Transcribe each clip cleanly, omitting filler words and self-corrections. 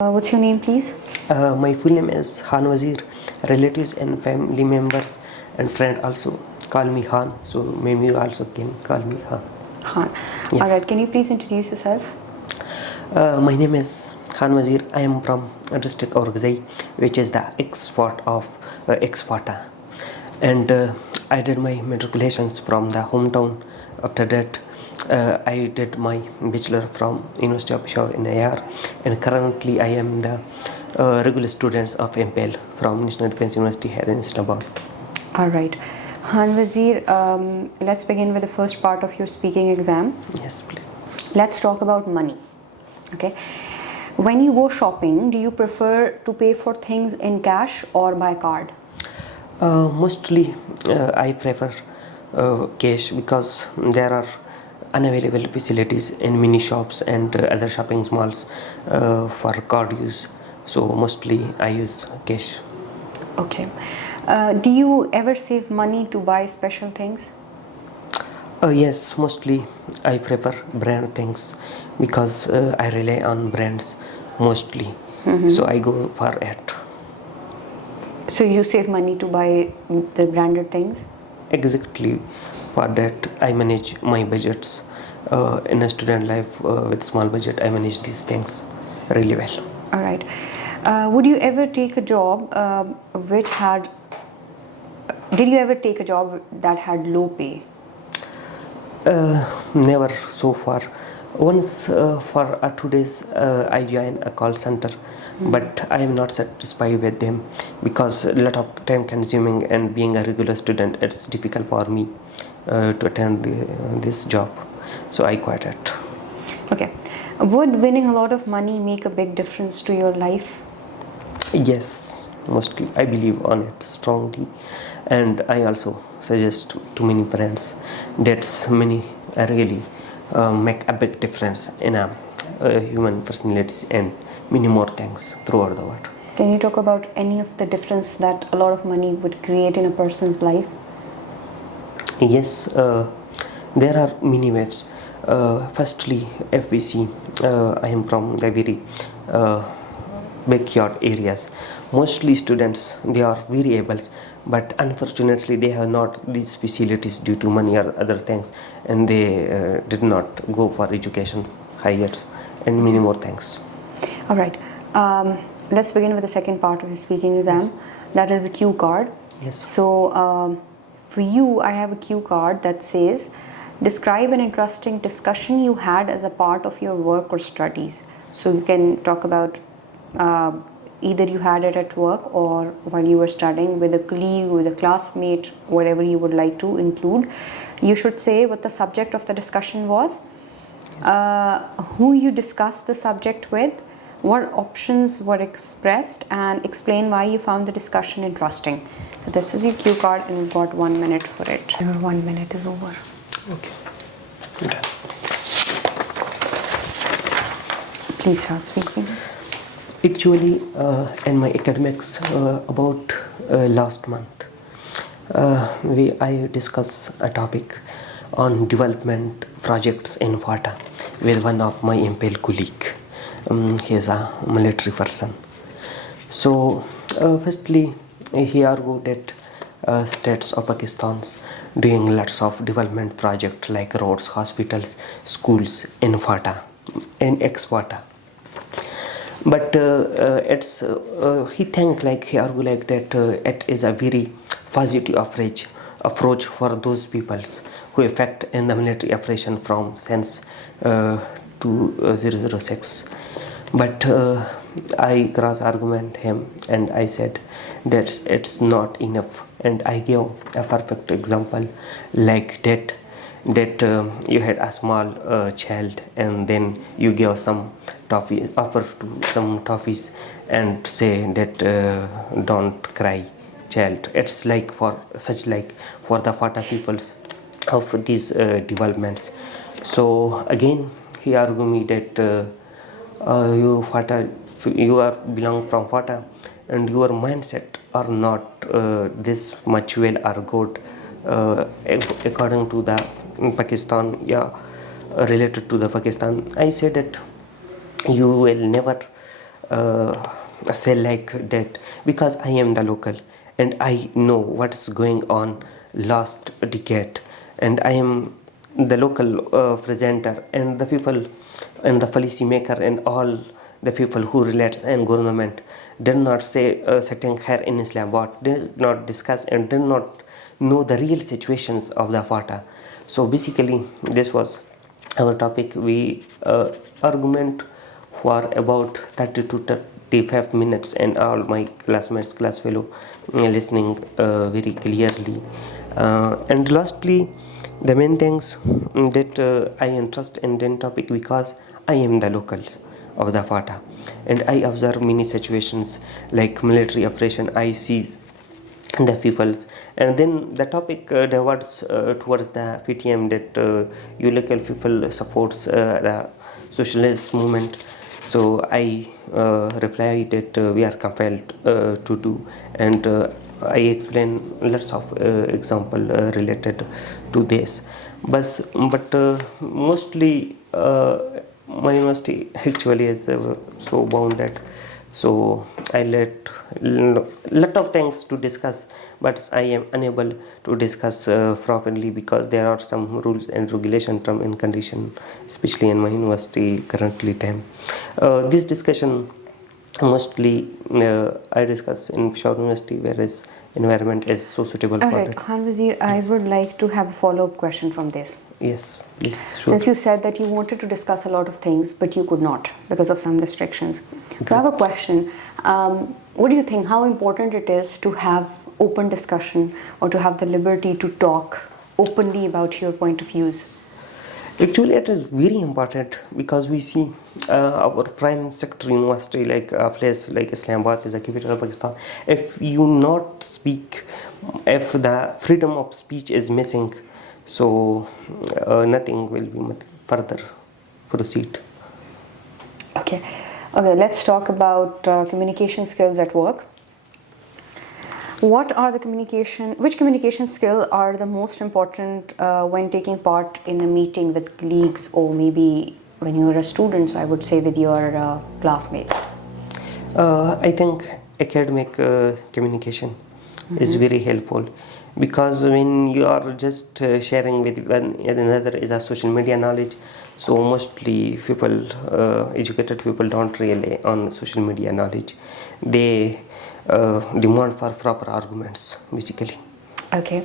What's your name, please? My full name is Han Wazir. Relatives and family members and friends also call me Han, so maybe you also can call me Han. Han. Yes. Alright, can you please introduce yourself? My name is Han Wazir. I am from district Orgazai, which is the ex-fort of ex-Fata. And I did my matriculations from the hometown. After that, I did my bachelor from University of Peshawar in IR, and currently I am the regular student of MPL from National Defence University here in Islamabad. Alright. Han Wazir, let's begin with the first part of your speaking exam. Yes, please. Let's talk about money. Okay. When you go shopping, do you prefer to pay for things in cash or by card? Mostly I prefer cash because there are unavailable facilities in mini shops and other shopping malls for card use. So mostly I use cash. Okay. Do you ever save money to buy special things? Yes, mostly I prefer brand things because I rely on brands mostly. So I go for it. So you save money to buy the branded things? Exactly. For that I manage my budgets. In a student life with small budget, I manage these things really well. All right. Would you ever take a job which had... Did you ever take a job that had low pay? Never so far. Once for 2 days I joined a call center, but I am not satisfied with them because a lot of time consuming, and being a regular student it's difficult for me to attend this job, so I quit it. Okay. Would winning a lot of money make a big difference to your life? Yes, mostly I believe on it strongly, and I also suggest to many parents that many really make a big difference in a human personalities and many more things throughout the world. Can you talk about any of the difference that a lot of money would create in a person's life? Yes, there are many ways. Firstly, if we see, I am from the very backyard areas. Mostly students, they are very able, but unfortunately they have not these facilities due to money or other things, and they did not go for education higher and many more things. All right. Let's begin with the second part of your speaking exam. Yes. That is the cue card. Yes. So for you, I have a cue card that says, describe an interesting discussion you had as a part of your work or studies. So you can talk about either you had it at work or while you were studying with a colleague, with a classmate, whatever you would like to include. You should say what the subject of the discussion was, who you discussed the subject with, what options were expressed, and explain why you found the discussion interesting. So this is your cue card, and you've got 1 minute for it. Your 1 minute is over. Okay. Done. Please start speaking. Actually, in my academics, about last month, I discussed a topic on development projects in Fata with one of my MPL colleague. He is a military person. So, firstly, he argued that states of Pakistan doing lots of development projects like roads, hospitals, schools in Fata, in ex-Fata. But it's he think like he argue like that it is a very positive approach for those peoples who affect in the military operation from since 2006. But I cross argument him and I said that it's not enough, and I gave a perfect example like that you had a small child and then you give some toffee, offer to some toffees and say that don't cry child. It's like for such like for the Fata peoples of these developments. So again he argued me that you Fata, you are belong from Fata and your mindset are not this much well or good according to the Pakistan, related to the Pakistan. I said that you will never say like that because I am the local and I know what's going on last decade, and I am the local presenter, and the people and the policy maker and all the people who relate and government did not say sitting here in Islamabad, did not discuss and did not know the real situations of the water. So basically this was our topic. We argument for about 30 to 35 minutes, and all my classmates, class fellow listening very clearly. And lastly, the main things that I interest in the topic because I am the locals of the FATA, and I observe many situations like military operation. I seize the peoples, and then the topic diverts towards the PTM that you local people supports the socialist movement. So I replied that we are compelled to do, and I explain lots of example related to this. But mostly my university actually is so bounded, so I let lot of things to discuss, but I am unable to discuss properly because there are some rules and regulation term and condition, especially in my university currently time. This discussion mostly I discuss in Peshawar University, whereas environment is so suitable All for right, it. Khan Wazir, I would like to have a follow-up question from this. Yes, please. Sure. Since you said that you wanted to discuss a lot of things, but you could not because of some restrictions. So I have a question. What do you think, how important it is to have open discussion or to have the liberty to talk openly about your point of views? Actually, it is very important because we see our prime sector university, like a place like Islamabad is a capital of Pakistan. If you not speak, if the freedom of speech is missing, so nothing will be further proceed. Okay, let's talk about communication skills at work. Which communication skill are the most important when taking part in a meeting with colleagues, or maybe when you are a student, so I would say with your classmates? I think academic communication is very helpful, because when you are just sharing with one another is a social media knowledge, so mostly people, educated people don't rely on social media knowledge. They demand for proper arguments, basically. Okay.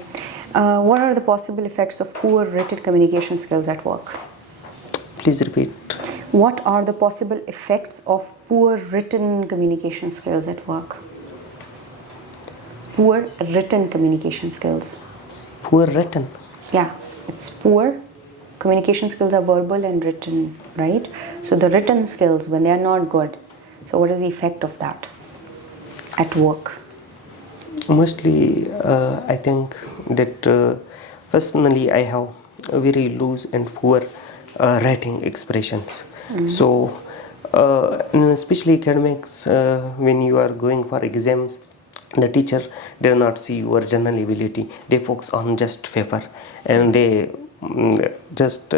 What are the possible effects of poor written communication skills at work? Please repeat. What are the possible effects of poor written communication skills at work? Poor written communication skills. Poor written? Yeah, it's poor. Communication skills are verbal and written, right? So the written skills, when they are not good, so what is the effect of that at work? Mostly, I think that personally I have very loose and poor writing expressions. So, especially academics, when you are going for exams, the teacher does not see your journal ability. They focus on just paper, and they just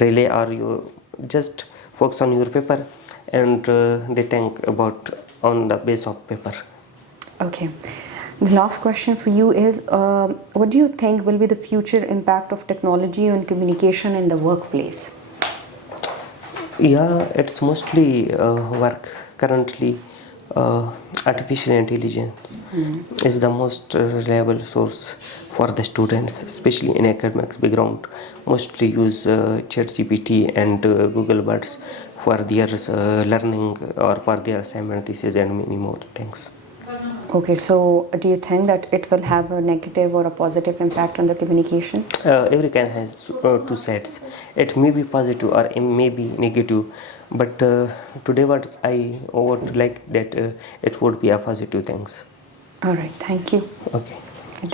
rely or you just focus on your paper, and they think about on the base of paper. Okay. The last question for you is, what do you think will be the future impact of technology on communication in the workplace? Yeah, it's mostly work currently. Artificial intelligence is the most reliable source for the students, especially in academics background. Mostly use ChatGPT and Google Birds for their learning or for their assignment, thesis, and many more things. Okay, so do you think that it will have a negative or a positive impact on the communication? Every kind has two sides. It may be positive or it may be negative, but today what I would like that it would be a positive things. All right, thank you. Okay.